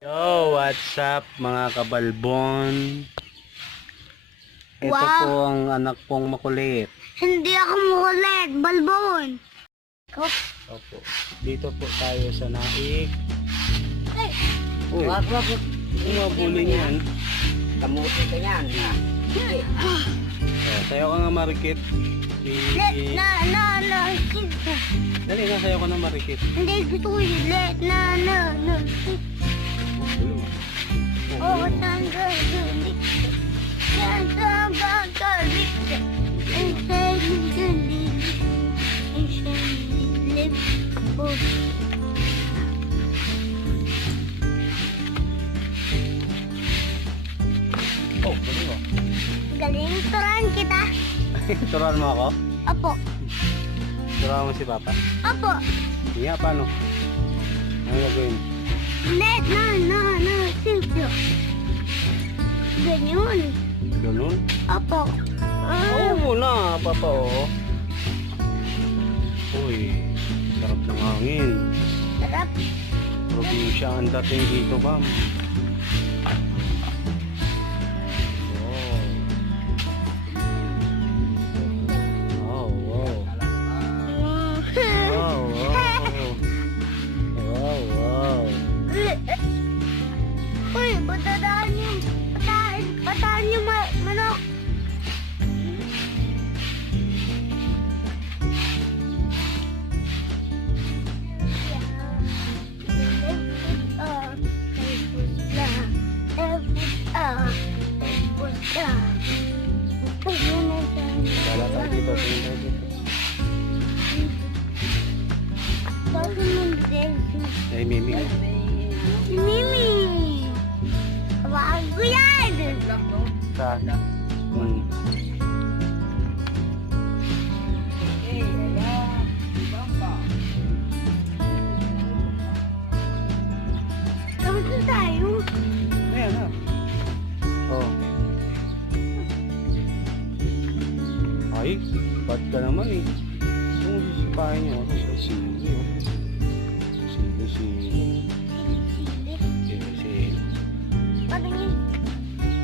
Yo, what's up mga kabalbon? Ito Wow. po ang anak pong makulit. Hindi ako makulit, balbon. Opo. Dito po tayo sa Naik. Ay, Uy, umabuli niyan. Kamuti ka yan. Sayo ka nga marikit. let na, Dali na, sayo ka na marikit. hindi gusto ko yun, let na. Oh, tanda, hindi. Tanda, gagalit. Ang sayang galit. Ang sayang lip. Oh. Oh, galing mo. Galing, turuan kita. Turuan mo ako? Apo, Turuan mo si Papa? apo. Iya, paano? Ano gagawin? Let na, simple. Ganyan. Ganun? Apo. Oo muna, Papa, oh. Uy, sarap ng hangin. Sarap. Probinsya ang dating dito, ma'am. Wow. Wow, wow. Wow, wow. Uy, pataan yung manok. Wala tayo dito, tingin tayo dito. Ay, Mimi. Si Mimi! Bago yan! Saan? Kamusta tayo? Ayan na. Oh. Ay, ba't ka naman eh? Kung sisipahin niyo ako sa sili, oh. Sili. Sili. Sili. Patingin.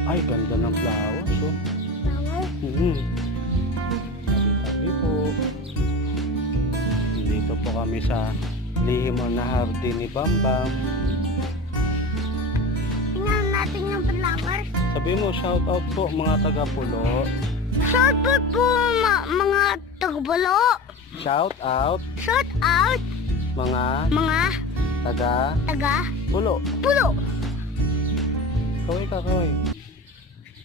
Ay, ganda ng flowers, oh. Flowers. Tabi-tabi po. Dito po kami sa lihim na hardin ni Bambam. Tingnan natin yung flowers. Sabi mo, shout out po mga taga-pulo. Shoutout po mga tagbalo. Shout out Shout out mga mga taga-pulo. pulo. Kaway ka, kaway.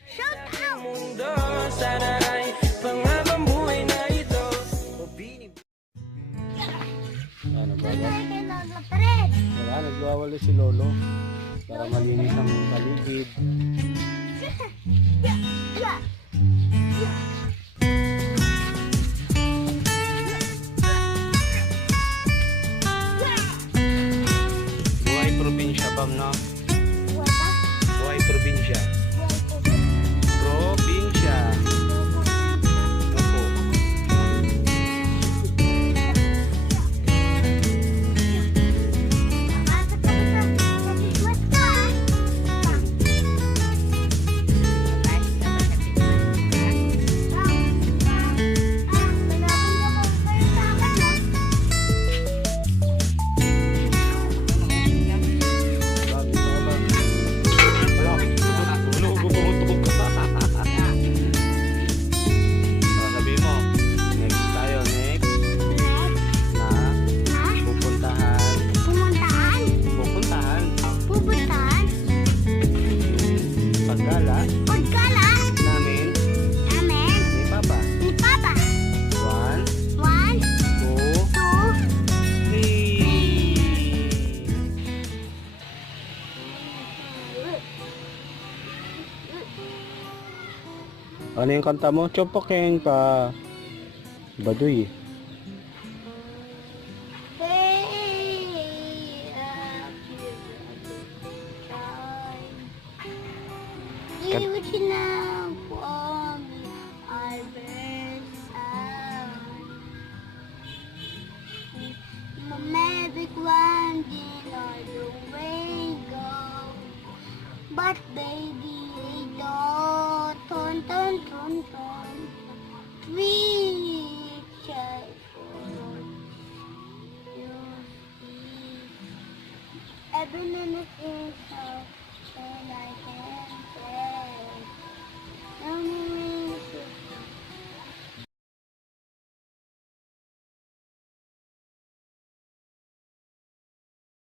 Shout out. Mundo, sana ay panghabang buhay na ito. Ano ba yan? Kay Lola Fred. Wala, nagwawala si Lolo para malinis ang paligid. Buhay probinsya, Bam, no? Buhay probinsya. Probinsya. Opo. Sabi ko ba? Wala, tulog, bumutok. Sabi mo, next tayo, next na pupuntahan paggala namin ni Papa. 1, 2, 3. Ano yung kanta mo? Chopoken pa. Baduy. Magic one, you know the way go. But baby, don't, ton, ton, ton, ton. We try for you see. Every minute is so, and I can say, no, no,